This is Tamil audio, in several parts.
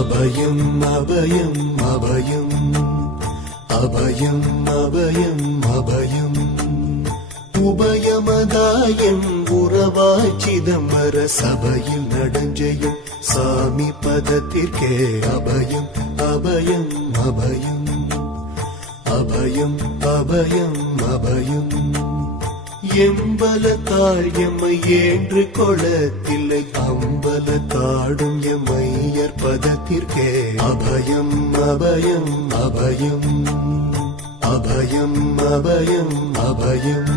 அபயம் அபயம் அபயம் அபயம் அபயம் அபயம் உபயமதாயம் உறவாய் சிதம்பர சபையில் நடஞ்செய்யும் சாமி பதத்திற்கே அபயம் அபயம் அபயம் அபயம் அபயம் அபயம் எம்பலத்தாள் எம்மை ஏன்று கொளத்தில்லை அம்பலத்தாடும் எம்மையர் பதத்திற்கே அபயம் அபயம் அபயம் அபயம் அபயம் அபயம்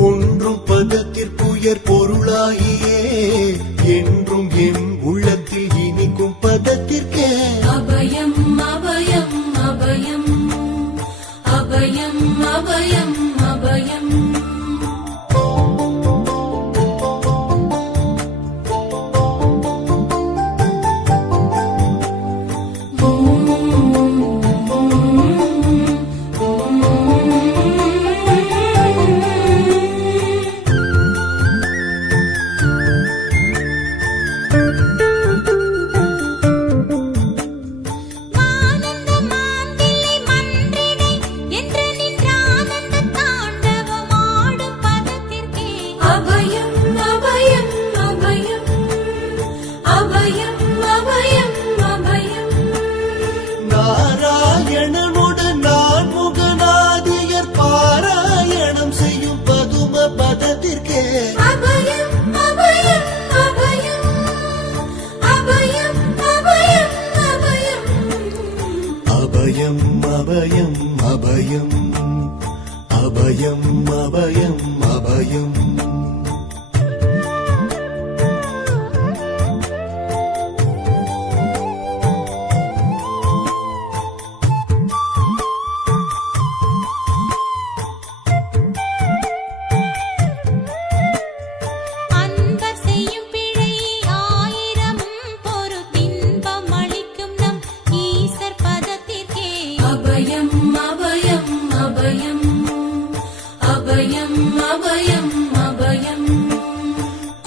ஒன்றும் பதத்திற்குயர் பொருளாகியே என்றும் என் உள்ளத்தில் இனிக்கும் பதத்திற்கே அபயம் அபயம் அபயம் அபயம் அபயம் அபயம் நாராயணனுடன் நான் முகநாதியர் பாராயணம் செய்யும் பதும பதத்திற்கே அபயம் அபயம் அபயம் அபயம் அபயம் அபயம் அபயம் அபயம் அபயம் அபயம் அபயம் அபயம்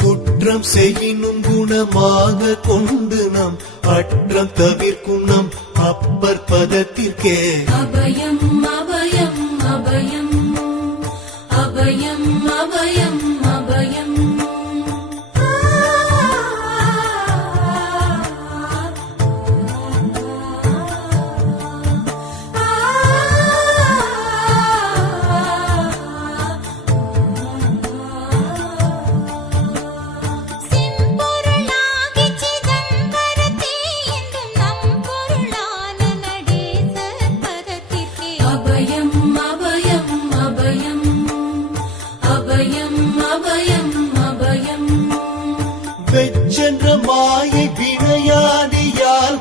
குற்றம் செய்யினும் குணமாக கொண்டு நாம் அற்றம் தவிர்க்கும் நம் அப்பர் பதத்திற்கே அபயம் அபயம் அபயம் அபயம் அபயம் அபயம் வெச்சென்ற மாயை வினையாடியால்